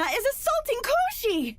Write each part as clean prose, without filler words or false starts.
Aina is assaulting Koushi!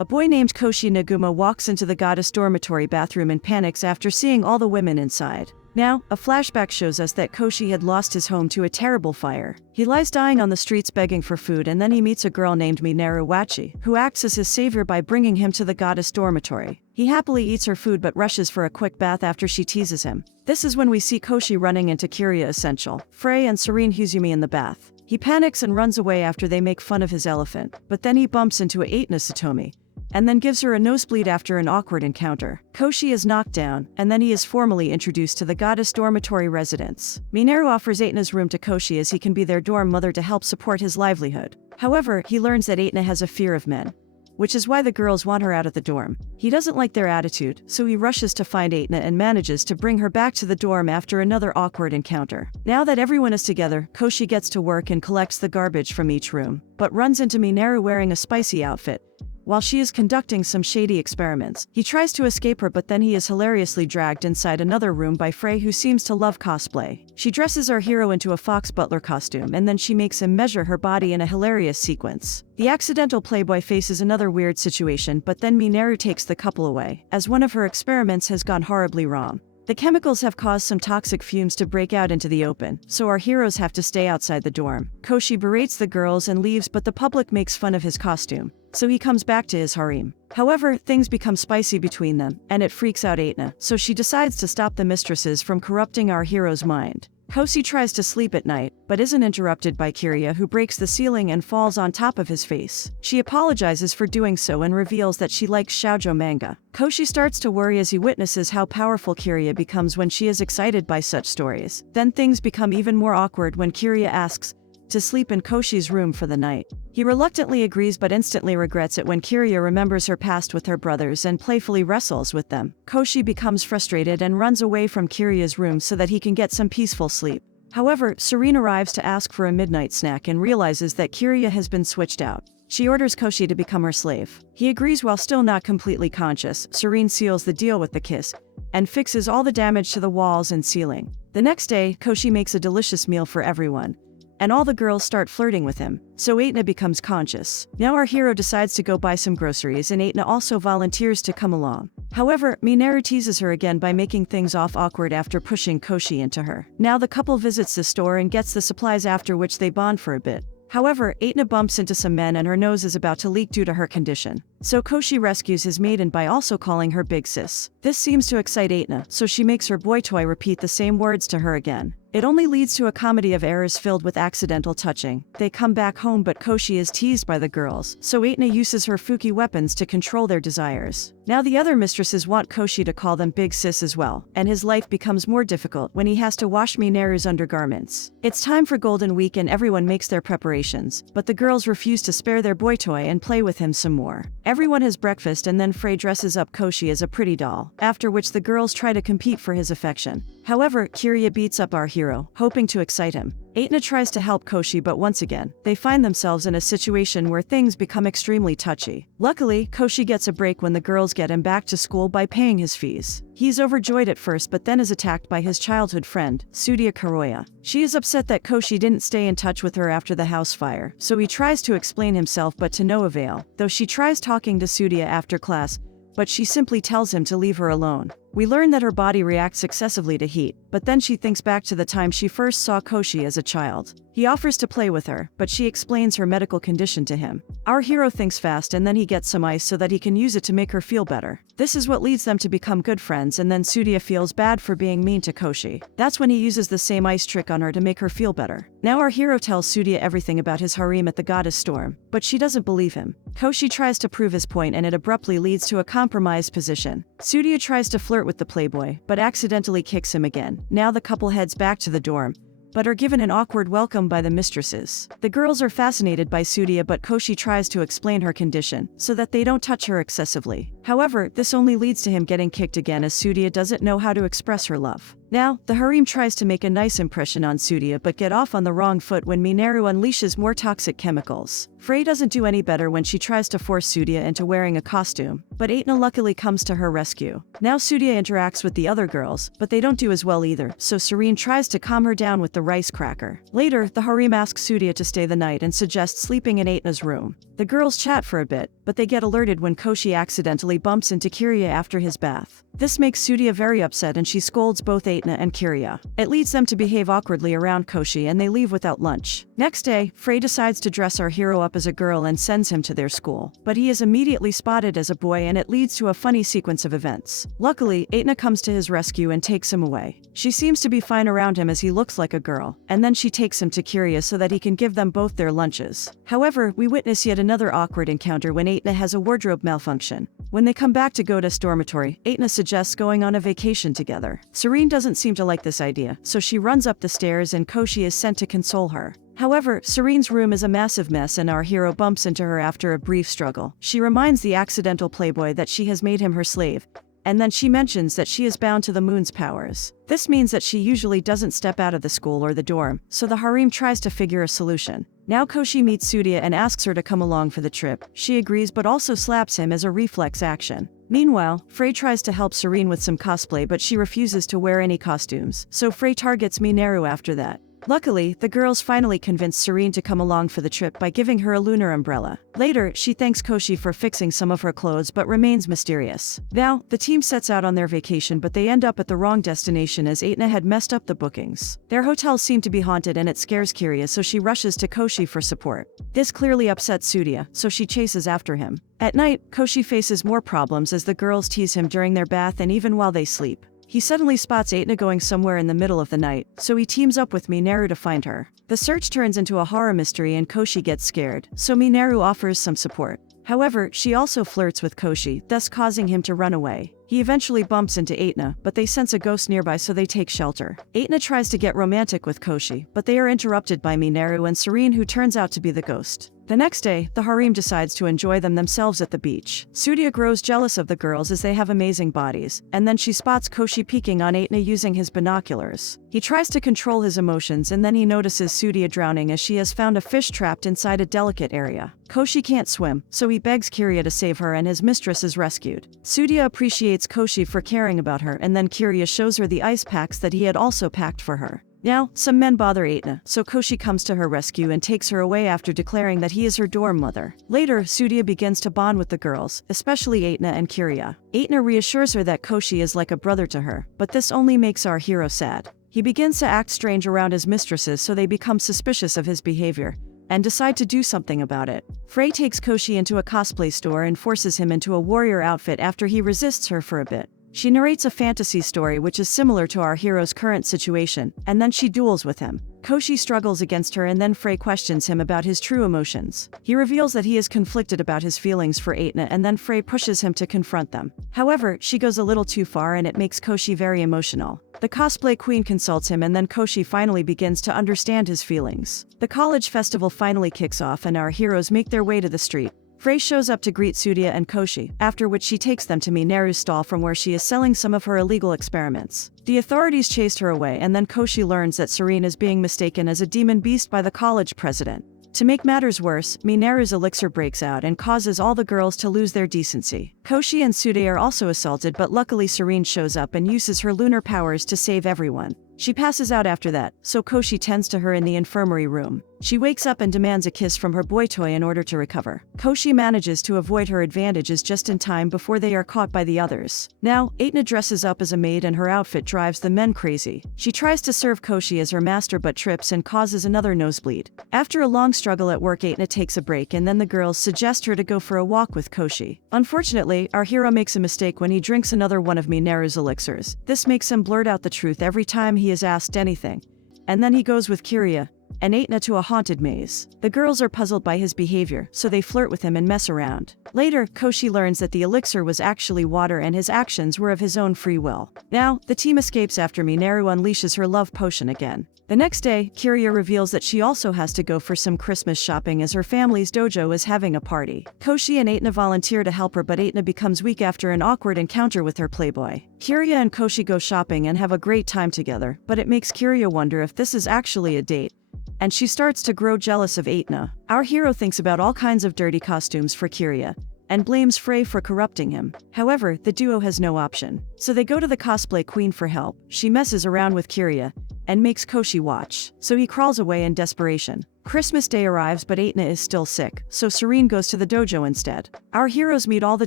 A boy named Koushi Nagumo walks into the goddess dormitory bathroom and panics after seeing all the women inside. Now, a flashback shows us that Koushi had lost his home to a terrible fire. He lies dying on the streets begging for food, and then he meets a girl named Minerva, who acts as his savior by bringing him to the goddess dormitory. He happily eats her food but rushes for a quick bath after she teases him. This is when we see Koushi running into Kiriya Essential, Frey and Serene Hizumi in the bath. He panics and runs away after they make fun of his elephant, but then he bumps into Aina Satomi, and then gives her a nosebleed after an awkward encounter. Koushi is knocked down, and then he is formally introduced to the goddess dormitory residents. Mineru offers Aina's room to Koushi as he can be their dorm mother to help support his livelihood. However, he learns that Aina has a fear of men, which is why the girls want her out of the dorm. He doesn't like their attitude, so he rushes to find Aina and manages to bring her back to the dorm after another awkward encounter. Now that everyone is together, Koushi gets to work and collects the garbage from each room, but runs into Mineru wearing a spicy outfit while she is conducting some shady experiments. He tries to escape her, but then he is hilariously dragged inside another room by Frey, who seems to love cosplay. She dresses our hero into a fox butler costume, and then she makes him measure her body in a hilarious sequence. The accidental playboy faces another weird situation, but then Mineru takes the couple away, as one of her experiments has gone horribly wrong. The chemicals have caused some toxic fumes to break out into the open, so our heroes have to stay outside the dorm. Koushi berates the girls and leaves, but the public makes fun of his costume, so he comes back to his harem. However, things become spicy between them, and it freaks out Aina, so she decides to stop the mistresses from corrupting our hero's mind. Koushi tries to sleep at night, but isn't interrupted by Kiriya, who breaks the ceiling and falls on top of his face. She apologizes for doing so and reveals that she likes shoujo manga. Koushi starts to worry as he witnesses how powerful Kiriya becomes when she is excited by such stories. Then things become even more awkward when Kiriya asks to sleep in Koushi's room for the night. He reluctantly agrees but instantly regrets it when Kiriya remembers her past with her brothers and playfully wrestles with them. Koushi becomes frustrated and runs away from Kiriya's room so that he can get some peaceful sleep. However, Serene arrives to ask for a midnight snack and realizes that Kiriya has been switched out. She orders Koushi to become her slave. He agrees while still not completely conscious. Serene seals the deal with the kiss and fixes all the damage to the walls and ceiling. The next day, Koushi makes a delicious meal for everyone, and all the girls start flirting with him, so Aina becomes conscious. Now our hero decides to go buy some groceries, and Aina also volunteers to come along. However, Mineru teases her again by making things awkward after pushing Koushi into her. Now the couple visits the store and gets the supplies, after which they bond for a bit. However, Aina bumps into some men and her nose is about to leak due to her condition, so Koushi rescues his maiden by also calling her Big Sis. This seems to excite Aina, so she makes her boy toy repeat the same words to her again. It only leads to a comedy of errors filled with accidental touching. They come back home, but Koushi is teased by the girls, so Aina uses her Fuki weapons to control their desires. Now the other mistresses want Koushi to call them Big Sis as well, and his life becomes more difficult when he has to wash Mineru's undergarments. It's time for Golden Week and everyone makes their preparations, but the girls refuse to spare their boy toy and play with him some more. Everyone has breakfast and then Frey dresses up Koushi as a pretty doll, after which the girls try to compete for his affection. However, Kiriya beats up our hero, hoping to excite him. Aina tries to help Koushi, but once again, they find themselves in a situation where things become extremely touchy. Luckily, Koushi gets a break when the girls get him back to school by paying his fees. He's overjoyed at first, but then is attacked by his childhood friend, Tsudia Karoya. She is upset that Koushi didn't stay in touch with her after the house fire, so he tries to explain himself but to no avail, though she tries talking to Tsudia after class, but she simply tells him to leave her alone. We learn that her body reacts excessively to heat, but then she thinks back to the time she first saw Koushi as a child. He offers to play with her, but she explains her medical condition to him. Our hero thinks fast and then he gets some ice so that he can use it to make her feel better. This is what leads them to become good friends, and then Tsudia feels bad for being mean to Koushi. That's when he uses the same ice trick on her to make her feel better. Now our hero tells Tsudia everything about his harem at the goddess storm, but she doesn't believe him. Koushi tries to prove his point and it abruptly leads to a compromised position. Tsudia tries to flirt with the playboy, but accidentally kicks him again. Now the couple heads back to the dorm, but are given an awkward welcome by the mistresses. The girls are fascinated by Tsudia, but Koushi tries to explain her condition, so that they don't touch her excessively. However, this only leads to him getting kicked again as Tsudia doesn't know how to express her love. Now, the harem tries to make a nice impression on Sudia but get off on the wrong foot when Minerva unleashes more toxic chemicals. Frey doesn't do any better when she tries to force Sudia into wearing a costume, but Aetna luckily comes to her rescue. Now Sudia interacts with the other girls, but they don't do as well either, so Serene tries to calm her down with the rice cracker. Later, the harem asks Sudia to stay the night and suggests sleeping in Aetna's room. The girls chat for a bit, but they get alerted when Koushi accidentally bumps into Kiria after his bath. This makes Sudia very upset and she scolds both Aetna and Kiria. It leads them to behave awkwardly around Koushi and they leave without lunch. Next day, Frey decides to dress our hero up as a girl and sends him to their school. But he is immediately spotted as a boy and it leads to a funny sequence of events. Luckily, Aetna comes to his rescue and takes him away. She seems to be fine around him as he looks like a girl, and then she takes him to Kiria so that he can give them both their lunches. However, we witness yet another awkward encounter when Aetna has a wardrobe malfunction. When they come back to Goda's dormitory, Aetna suggests going on a vacation together. Serene doesn't seem to like this idea, so she runs up the stairs and Koushi is sent to console her. However, Serene's room is a massive mess and our hero bumps into her after a brief struggle. She reminds the accidental playboy that she has made him her slave, and then she mentions that she is bound to the moon's powers. This means that she usually doesn't step out of the school or the dorm, so the harem tries to figure a solution. Now Koushi meets Sudia and asks her to come along for the trip. She agrees but also slaps him as a reflex action. Meanwhile, Frey tries to help Serene with some cosplay but she refuses to wear any costumes, so Frey targets Minerva after that. Luckily, the girls finally convince Serene to come along for the trip by giving her a lunar umbrella. Later, she thanks Koushi for fixing some of her clothes but remains mysterious. Now, the team sets out on their vacation but they end up at the wrong destination as Aetna had messed up the bookings. Their hotels seem to be haunted and it scares Kiria so she rushes to Koushi for support. This clearly upsets Sudia, so she chases after him. At night, Koushi faces more problems as the girls tease him during their bath and even while they sleep. He suddenly spots Aetna going somewhere in the middle of the night, so he teams up with Minerva to find her. The search turns into a horror mystery and Koushi gets scared, so Minerva offers some support. However, she also flirts with Koushi, thus causing him to run away. He eventually bumps into Aetna, but they sense a ghost nearby so they take shelter. Aetna tries to get romantic with Koushi, but they are interrupted by Minerva and Serene who turns out to be the ghost. The next day, the harem decides to enjoy themselves at the beach. Sudia grows jealous of the girls as they have amazing bodies, and then she spots Koushi peeking on Aetna using his binoculars. He tries to control his emotions and then he notices Sudia drowning as she has found a fish trapped inside a delicate area. Koushi can't swim, so he begs Kiria to save her and his mistress is rescued. Sudia appreciates Koushi for caring about her and then Kiria shows her the ice packs that he had also packed for her. Now, some men bother Aetna, so Koushi comes to her rescue and takes her away after declaring that he is her dorm mother. Later, Sudia begins to bond with the girls, especially Aetna and Kiria. Aetna reassures her that Koushi is like a brother to her, but this only makes our hero sad. He begins to act strange around his mistresses so they become suspicious of his behavior and decide to do something about it. Frey takes Koushi into a cosplay store and forces him into a warrior outfit after he resists her for a bit. She narrates a fantasy story which is similar to our hero's current situation, and then she duels with him. Koushi struggles against her and then Frey questions him about his true emotions. He reveals that he is conflicted about his feelings for Aetna and then Frey pushes him to confront them. However, she goes a little too far and it makes Koushi very emotional. The cosplay queen consults him and then Koushi finally begins to understand his feelings. The college festival finally kicks off and our heroes make their way to the street. Frey shows up to greet Sudia and Koushi, after which she takes them to Minerva's stall from where she is selling some of her illegal experiments. The authorities chased her away and then Koushi learns that Serene is being mistaken as a demon beast by the college president. To make matters worse, Minerva's elixir breaks out and causes all the girls to lose their decency. Koushi and Sudia are also assaulted but luckily Serene shows up and uses her lunar powers to save everyone. She passes out after that, so Koushi tends to her in the infirmary room. She wakes up and demands a kiss from her boy toy in order to recover. Koushi manages to avoid her advantages just in time before they are caught by the others. Now, Aetna dresses up as a maid and her outfit drives the men crazy. She tries to serve Koushi as her master but trips and causes another nosebleed. After a long struggle at work, Aetna takes a break and then the girls suggest her to go for a walk with Koushi. Unfortunately, our hero makes a mistake when he drinks another one of Minerva's elixirs. This makes him blurt out the truth every time he is asked anything. And then he goes with Kiria, and Aetna to a haunted maze. The girls are puzzled by his behavior, so they flirt with him and mess around. Later, Koushi learns that the elixir was actually water and his actions were of his own free will. Now, the team escapes after Minerva unleashes her love potion again. The next day, Kiria reveals that she also has to go for some Christmas shopping as her family's dojo is having a party. Koushi and Aetna volunteer to help her, but Aetna becomes weak after an awkward encounter with her playboy. Kiria and Koushi go shopping and have a great time together, but it makes Kiria wonder if this is actually a date, and she starts to grow jealous of Aetna. Our hero thinks about all kinds of dirty costumes for Kiria, and blames Frey for corrupting him. However, the duo has no option, so they go to the cosplay queen for help. She messes around with Kiria, and makes Koushi watch, so he crawls away in desperation. Christmas Day arrives, but Aetna is still sick, so Serene goes to the dojo instead. Our heroes meet all the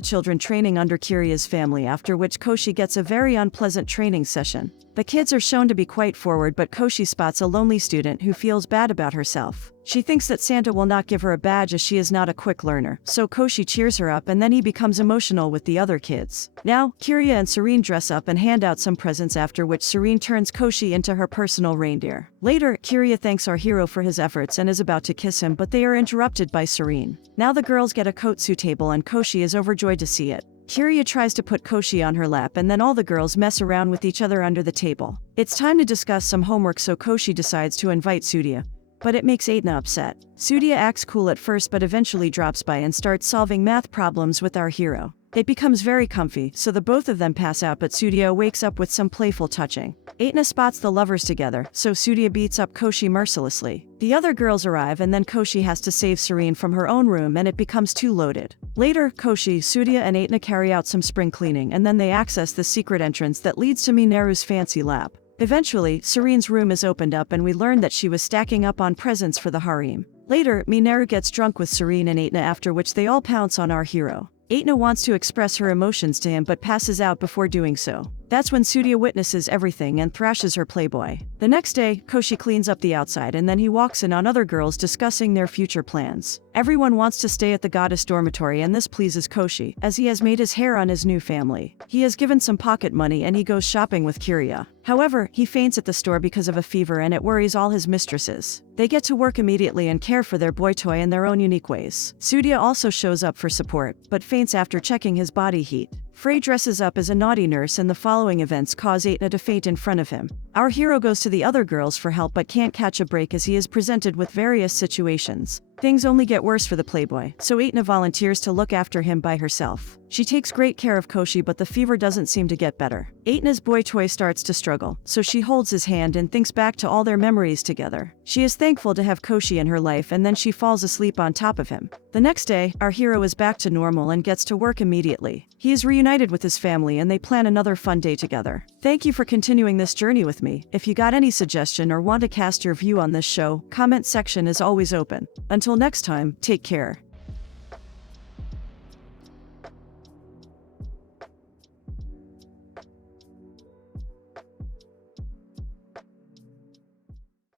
children training under Kiria's family, after which Koushi gets a very unpleasant training session. The kids are shown to be quite forward, but Koushi spots a lonely student who feels bad about herself. She thinks that Santa will not give her a badge as she is not a quick learner, so Koushi cheers her up and then he becomes emotional with the other kids. Now, Kiria and Serene dress up and hand out some presents, after which Serene turns Koushi into her personal reindeer. Later, Kiria thanks our hero for his efforts and is about to kiss him, but they are interrupted by Serene. Now the girls get a kotsu table and Koushi is overjoyed to see it. Kiria tries to put Koushi on her lap and then all the girls mess around with each other under the table. It's time to discuss some homework, so Koushi decides to invite Sudia, but it makes Aetna upset. Sudia acts cool at first but eventually drops by and starts solving math problems with our hero. It becomes very comfy, so the both of them pass out, but Sudia wakes up with some playful touching. Aetna spots the lovers together, so Sudia beats up Koushi mercilessly. The other girls arrive and then Koushi has to save Serene from her own room and it becomes too loaded. Later, Koushi, Sudia and Aetna carry out some spring cleaning and then they access the secret entrance that leads to Mineru's fancy lab. Eventually, Serene's room is opened up and we learn that she was stacking up on presents for the harem. Later, Mineru gets drunk with Serene and Aetna, after which they all pounce on our hero. Aetna wants to express her emotions to him but passes out before doing so. That's when Sudia witnesses everything and thrashes her playboy. The next day, Koushi cleans up the outside and then he walks in on other girls discussing their future plans. Everyone wants to stay at the goddess dormitory and this pleases Koushi, as he has made his hair on his new family. He has given some pocket money and he goes shopping with Kiria. However, he faints at the store because of a fever and it worries all his mistresses. They get to work immediately and care for their boy toy in their own unique ways. Sudia also shows up for support, but faints after checking his body heat. Frey dresses up as a naughty nurse and the following events cause Aetna to faint in front of him. Our hero goes to the other girls for help but can't catch a break as he is presented with various situations. Things only get worse for the playboy, so Aetna volunteers to look after him by herself. She takes great care of Koushi but the fever doesn't seem to get better. Aetna's boy toy starts to struggle, so she holds his hand and thinks back to all their memories together. She is thankful to have Koushi in her life and then she falls asleep on top of him. The next day, our hero is back to normal and gets to work immediately. He is reunited with his family and they plan another fun day together. Thank you for continuing this journey with me. If you got any suggestion or want to cast your view on this show, comment section is always open. Until next time, take care.